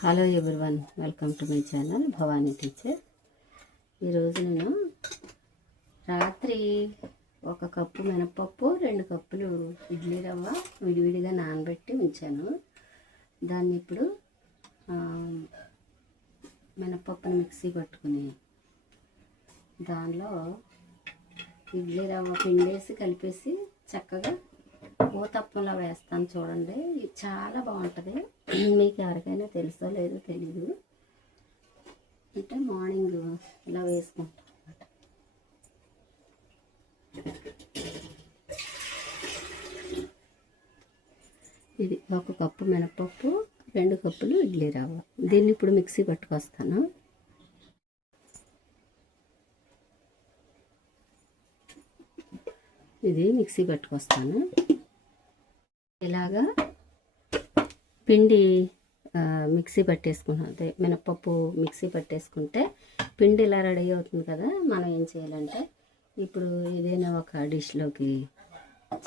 Hello everyone, welcome to my channel Bhavani teacher. ఈరోజు నేను రాత్రి 1 కప్పు మినపప్పు 2 కప్పులు ఇడ్లీ రవ్వ విడివిడిగా నానబెట్టి ఉంచాను. దాన్ని ఇప్పుడు మినపప్పుని మిక్సీ పట్టుకుని దానిలో ఇడ్లీ రవ్వ పిండేసి కలిపేసి చక్కగా ఊతప్పంలా వేస్తాను. చూడండి, ఇది చాలా బాగుంటుంది. మీకు ఎవరికైనా తెలుసో లేదో తెలీదు. అంటే మార్నింగ్ ఇలా వేసుకుంటాం అన్నమాట. ఇది 1 కప్పు మినపప్పు 2 కప్పులు ఇడ్లీ రవ్వ. దీన్ని ఇప్పుడు మిక్సీ పట్టుకొస్తాను. ఇది మిక్సీ పట్టుకొస్తాను. ఇలాగా పిండి మిక్సీ పట్టేసుకున్నాం. అదే మినపప్పు మిక్సీ పట్టేసుకుంటే పిండి ఇలా రెడీ అవుతుంది కదా. మనం ఏం చేయాలంటే ఇప్పుడు ఏదైనా ఒక డిష్లోకి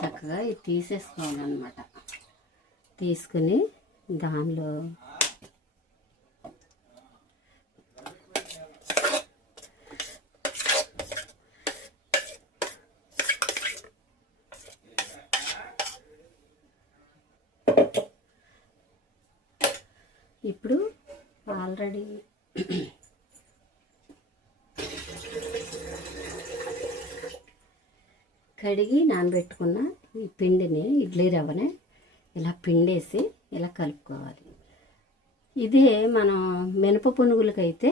చక్కగా ఇది తీసేసుకోవాలన్నమాట. తీసుకుని దానిలో ఇప్పుడు ఆల్రెడీ కడిగి నానబెట్టుకున్న ఈ పిండిని ఇడ్లీ రవ్వని ఇలా పిండేసి ఇలా కలుపుకోవాలి. ఇదే మనం మినప పునుగులకైతే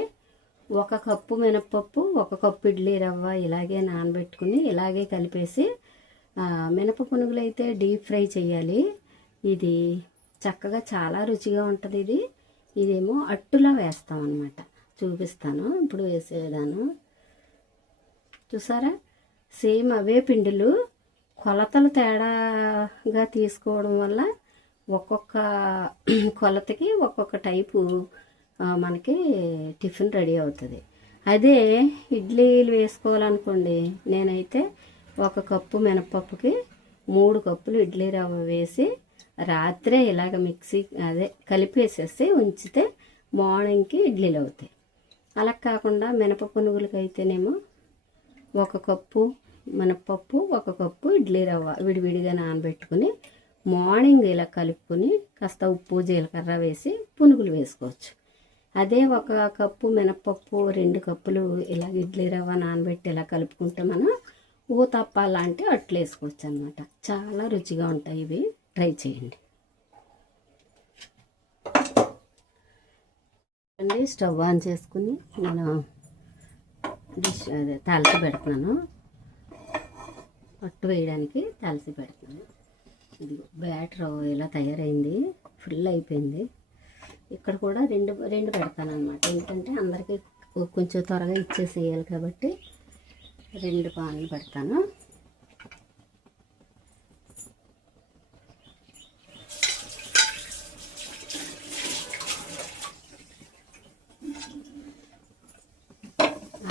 1 కప్పు మినపప్పు 1 కప్పు ఇడ్లీ రవ్వ ఇలాగే నానబెట్టుకుని ఇలాగే కలిపేసి మినప పునుగులు అయితే డీప్ ఫ్రై చేయాలి. ఇది చక్కగా చాలా రుచిగా ఉంటుంది. ఇదేమో అట్టులా వేస్తాం అన్నమాట. చూపిస్తాను ఇప్పుడు వేసే విధానం. చూసారా, సేమ్ అవే పిండిలు కొలతలు తేడాగా తీసుకోవడం వల్ల ఒక్కొక్క కొలతకి ఒక్కొక్క టైపు మనకి టిఫిన్ రెడీ అవుతుంది. అదే ఇడ్లీలు వేసుకోవాలనుకోండి, నేనైతే 1 కప్పు మినపప్పుకి 3 కప్పులు ఇడ్లీ రవ్వ వేసి రాత్రే ఇలాగ మిక్సీ కలిపేసేసి ఉంచితే మార్నింగ్కి ఇడ్లీలు అవుతాయి. అలా కాకుండా మినప పునుగులకి అయితేనేమో 1 కప్పు మినపప్పు 1 కప్పు ఇడ్లీ రవ్వ విడివిడిగా నానబెట్టుకుని మార్నింగ్ ఇలా కలుపుకొని కాస్త ఉప్పు జీలకర్ర వేసి పునుగులు వేసుకోవచ్చు. అదే 1 కప్పు మినపప్పు 2 కప్పులు ఇలా ఇడ్లీ రవ్వ నానబెట్టి ఇలా కలుపుకుంటే మనం ఊతప్ప లాంటి అట్లు వేసుకోవచ్చు అన్నమాట. చాలా రుచిగా ఉంటాయి ఇవి. ట్రై చేయండి. స్టవ్ ఆన్ చేసుకుని నేను తాలిసి పెడుతున్నాను. పట్టు వేయడానికి తాలిసి పెడుతున్నాను. ఇది బ్యాటర్ ఇలా తయారైంది, ఫుల్ అయిపోయింది. ఇక్కడ కూడా రెండు పెడతాను అనమాట. ఏంటంటే అందరికీ కొంచెం త్వరగా ఇచ్చేసేయాలి కాబట్టి 2 పాన్లు పెడతాను.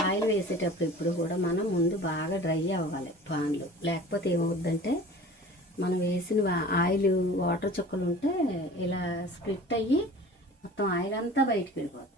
ఆయిల్ వేసేటప్పుడు ఇప్పుడు కూడా మనం ముందు బాగా డ్రై అవ్వాలి పాన్లు. లేకపోతే ఏమవుద్దంటే మనం వేసిన ఆయిల్ వాటర్ చుక్కలు ఉంటే ఇలా స్ప్లిట్ అయ్యి మొత్తం ఆయిల్ అంతా బయటికి వెళ్ళిపోద్ది.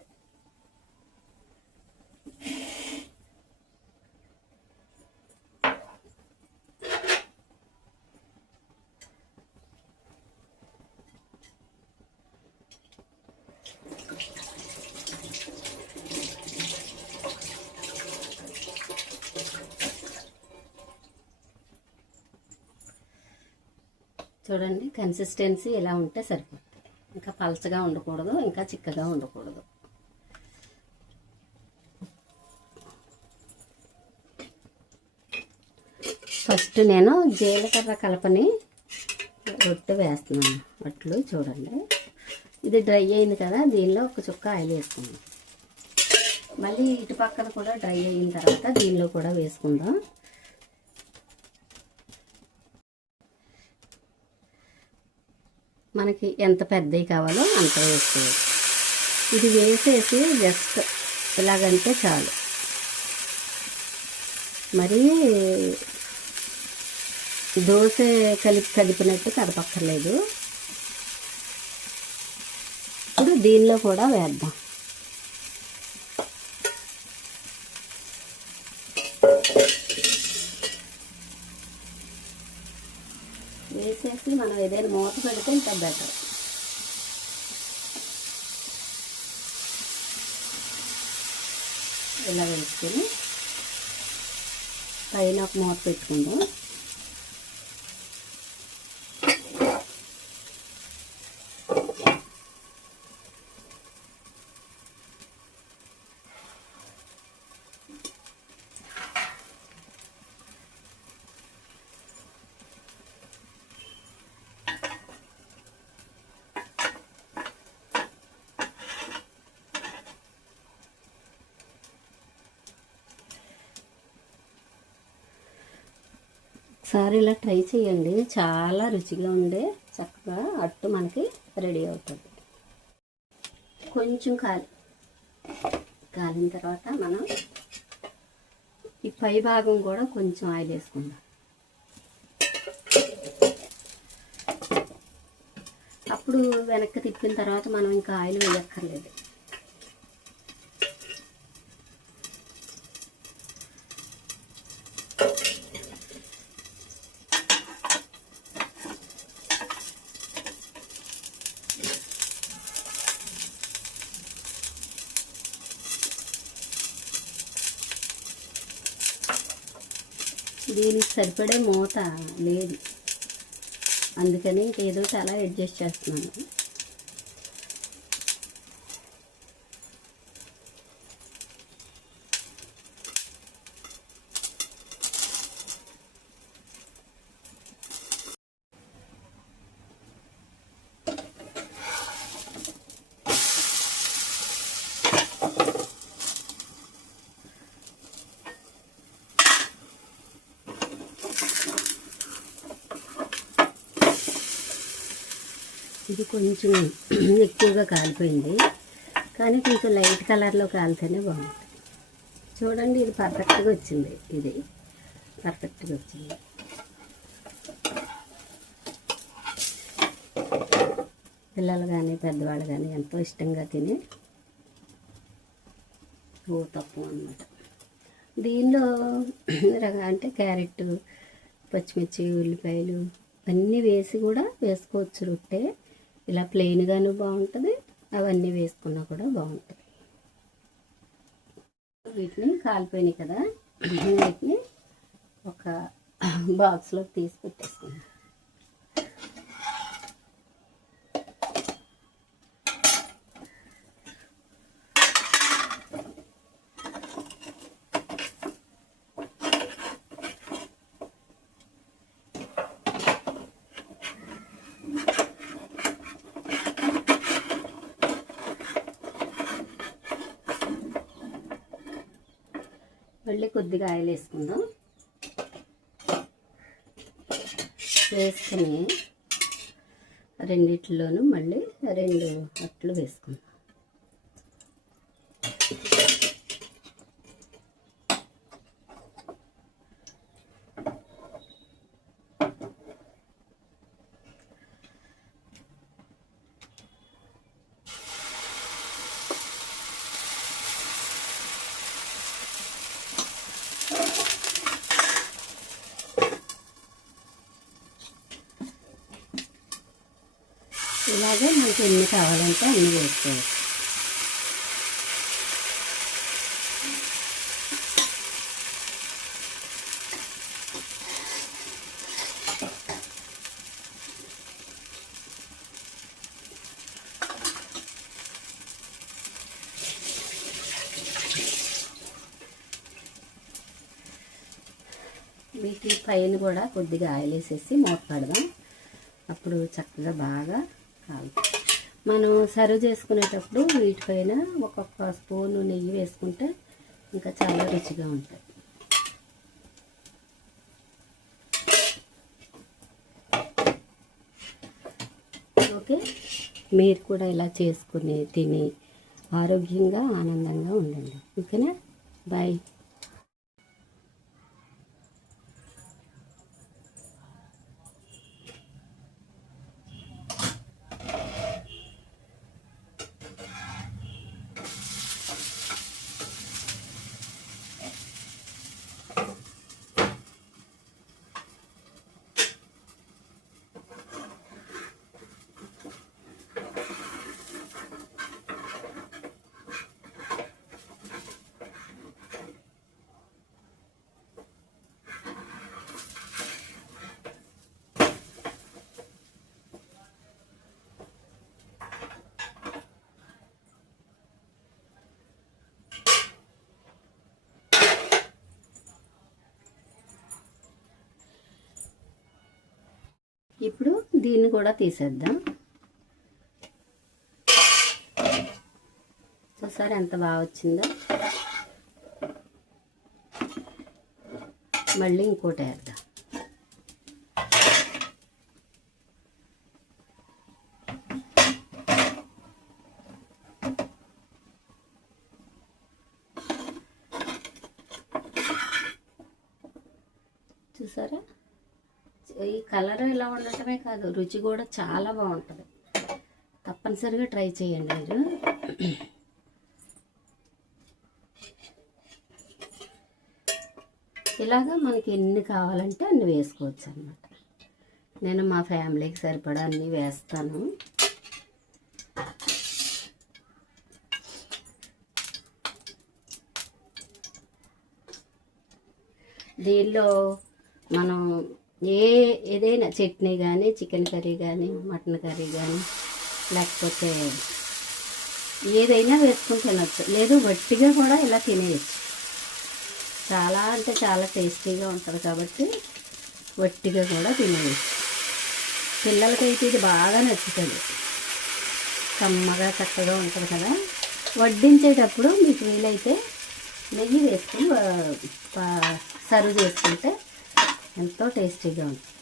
చూడండి, కన్సిస్టెన్సీ ఇలా ఉంటే సరిపోతుంది. ఇంకా పలచగా ఉండకూడదు, ఇంకా చిక్కగా ఉండకూడదు. ఫస్ట్ నేను జీలకర్ర కలపని రొట్టె వేస్తున్నాను. అట్లు చూడండి, ఇది డ్రై అయింది కదా. దీనిలో 1 చుక్క ఆయిల్ వేసుకుందాం. మళ్ళీ ఇటు పక్కన కూడా డ్రై అయిన తర్వాత దీనిలో కూడా వేసుకుందాం. మనకి ఎంత పెద్దవి కావాలో అంత వేసుకోవచ్చు. ఇది వేసేసి జస్ట్ ఇలాగంటే చాలు. మరీ దోశ కదిపినట్టు కదపక్కర్లేదు. ఇప్పుడు ఇప్పుడు దీనిలో కూడా వేద్దాం. వేసేసి మనం ఏదైనా మూత పెడితే ఇంకా బెటర్. ఇలా వేసుకొని పైన ఒక మూత పెట్టుకుందాం. ఒకసారి ఇలా ట్రై చేయండి, చాలా రుచిగా ఉండే చక్కగా అట్టు మనకి రెడీ అవుతుంది. కొంచెం కాలిన తర్వాత మనం ఈ పై భాగం కూడా కొంచెం ఆయిల్ వేసుకుందాం. అప్పుడు వెనక్కి తిప్పిన తర్వాత మనం ఇంకా ఆయిల్ వేయక్కర్లేదు. దీనికి సరిపడే మూత లేదు, అందుకని ఇంకేదో చాలా అడ్జస్ట్ చేస్తున్నాను. ఇది కొంచెం ఎక్కువగా కాలిపోయింది, కానీ కొంచెం లైట్ కలర్లో కాలితేనే బాగుంటుంది. చూడండి, ఇది పర్ఫెక్ట్గా వచ్చింది. ఇది పర్ఫెక్ట్గా వచ్చింది. పిల్లలు కానీ పెద్దవాళ్ళు కానీ ఎంతో ఇష్టంగా తినే తప్పు అన్నమాట. దీనిలో అంటే క్యారెట్, పచ్చిమిర్చి, ఉల్లిపాయలు అన్నీ వేసి కూడా వేసుకోవచ్చు. రొట్టె ఇలా ప్లెయిన్గాను బాగుంటుంది, అవన్నీ వేసుకున్నా కూడా బాగుంటుంది. వీటిని కాలిపోయినాయి కదా, వీటిని ఒక బాక్స్లో తీసి పెట్టేసుకున్నాం. మళ్ళీ కొద్దిగా ఆయిల్ వేసుకుందాం. వేసుకుని రెండిట్లోనూ మళ్ళీ 2 అట్లు వేసుకుందాం. ఇలాగే మనకి ఎన్ని కావాలంటే అన్ని వేసుకోవచ్చు. వీటి పైన కూడా కొద్దిగా ఆయిల్ వేసేసి మూత పెడదాం. అప్పుడు చక్కగా బాగా మనం సర్వ్ చేసుకునేటప్పుడు వీటిపైన ఒక్కొక్క స్పూను నెయ్యి వేసుకుంటే ఇంకా చాలా రుచిగా ఉంటాయి. ఓకే, మీరు కూడా ఇలా చేసుకుని తిని ఆరోగ్యంగా ఆనందంగా ఉండండి. ఓకేనా, బాయ్. ఇప్పుడు దీన్ని కూడా తీసేద్దాం. చూసారా ఎంత బాగా వచ్చిందో. మళ్ళీ ఇంకోటి వేద్దాం. చూసారా, ఈ కలర్ ఇలా ఉండటమే కాదు, రుచి కూడా చాలా బాగుంటుంది. తప్పనిసరిగా ట్రై చేయండి మీరు. ఇలాగా మనకి ఎన్ని కావాలంటే అన్ని వేసుకోవచ్చు అన్నమాట. నేను మా ఫ్యామిలీకి సరిపడా అన్నీ వేస్తాను. దీనిలో మనం ఏదైనా చట్నీ కానీ, చికెన్ కర్రీ కానీ, మటన్ కర్రీ కానీ, లేకపోతే ఏదైనా వేసుకుని తినచ్చు. లేదు వట్టిగా కూడా ఇలా తినేయచ్చు. చాలా అంటే చాలా టేస్టీగా ఉంటుంది కాబట్టి వట్టిగా కూడా తినేయచ్చు. పిల్లలకైతే ఇది బాగా నచ్చుతుంది. కమ్మగా చక్కగా ఉంటుంది కదా. వడ్డించేటప్పుడు మీకు వీలైతే నెయ్యి వేసుకుని సర్వ్ చేసుకుంటే ఎంతో టేస్టీగా ఉంటుంది.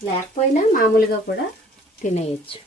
లేకపోయినా మామూలుగా కూడా తినేయచ్చు.